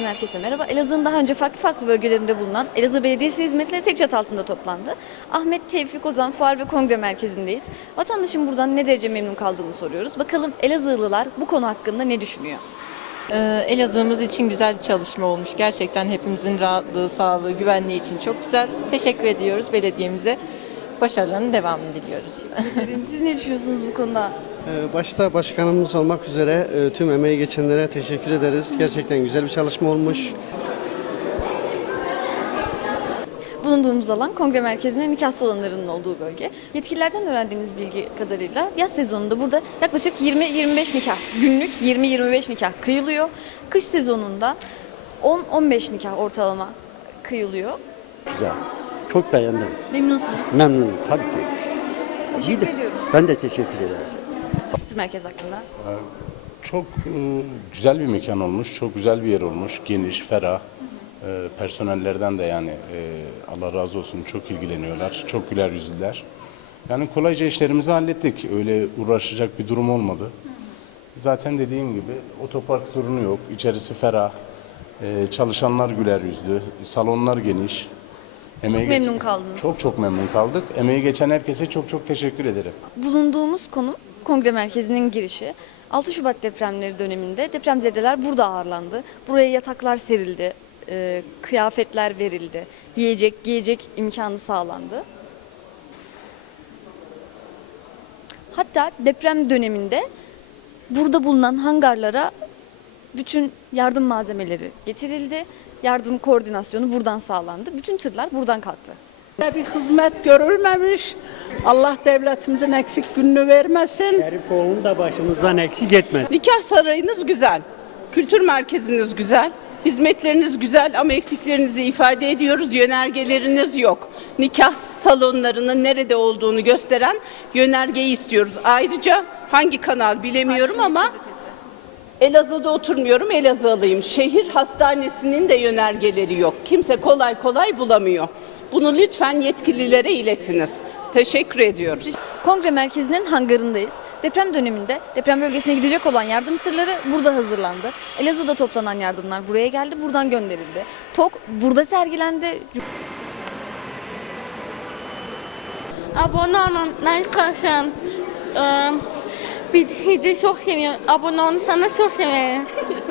izleyenlerimizden herkese merhaba. Elazığ'ın daha önce farklı bölgelerinde bulunan Elazığ Belediyesi hizmetleri tek çatı altında toplandı. Ahmet Tevfik Ozan Fuar ve Kongre Merkezi'ndeyiz. Vatandaşın buradan ne derece memnun kaldığını soruyoruz. Bakalım Elazığlılar bu konu hakkında ne düşünüyor? Elazığ'ımız için güzel bir çalışma olmuş. Gerçekten hepimizin rahatlığı, sağlığı, güvenliği için çok güzel. Teşekkür ediyoruz belediyemize. Başarılarının devamını diliyoruz. Siz ne düşünüyorsunuz bu konuda? Başta başkanımız olmak üzere tüm emeği geçenlere teşekkür ederiz. Gerçekten güzel bir çalışma olmuş. Bulunduğumuz alan kongre merkezinde nikah salonlarının olduğu bölge. Yetkililerden öğrendiğimiz bilgi kadarıyla yaz sezonunda burada yaklaşık 20-25 nikah, günlük 20-25 nikah kıyılıyor. Kış sezonunda 10-15 nikah ortalama kıyılıyor. Güzel. Çok beğendim. Memnunsunuz. Memnunum tabii ki. Teşekkür ediyorum. Ben de teşekkür ederim. Kültür merkez hakkında. Çok güzel bir mekan olmuş, çok güzel bir yer olmuş, geniş, ferah. Personellerden de yani Allah razı olsun çok ilgileniyorlar, çok güler yüzlüler. Yani kolayca işlerimizi hallettik, öyle uğraşacak bir durum olmadı. Zaten dediğim gibi otopark sorunu yok, içerisi ferah, çalışanlar güler yüzlü, salonlar geniş. Memnun kaldınız. Çok memnun kaldık. Emeği geçen herkese çok teşekkür ederim. Bulunduğumuz konum kongre merkezinin girişi. 6 Şubat depremleri döneminde depremzedeler burada ağırlandı. Buraya yataklar serildi, kıyafetler verildi, yiyecek, giyecek imkanı sağlandı. Hatta deprem döneminde burada bulunan hangarlara bütün yardım malzemeleri getirildi. Yardım koordinasyonu buradan sağlandı. Bütün tırlar buradan kalktı. Bir hizmet görülmemiş. Allah devletimizin eksik gününü vermesin. Şerifoğlu'nu da başımızdan eksik etmez. Nikah sarayınız güzel. Kültür merkeziniz güzel. Hizmetleriniz güzel ama eksiklerinizi ifade ediyoruz. Yönergeleriniz yok. Nikah salonlarının nerede olduğunu gösteren yönergeyi istiyoruz. Ayrıca hangi kanal bilemiyorum ama Elazığ'da oturmuyorum, Elazığlıyım. Şehir hastanesinin de yönergeleri yok. Kimse kolay bulamıyor. Bunu lütfen yetkililere iletiniz. Teşekkür ediyoruz. Kongre merkezinin hangarındayız. Deprem döneminde deprem bölgesine gidecek olan yardım tırları burada hazırlandı. Elazığ'da toplanan yardımlar buraya geldi, buradan gönderildi. TOK burada sergilendi. Abone olun, like atın. Bizi çok seviyorum. Abone olun, sana çok severim.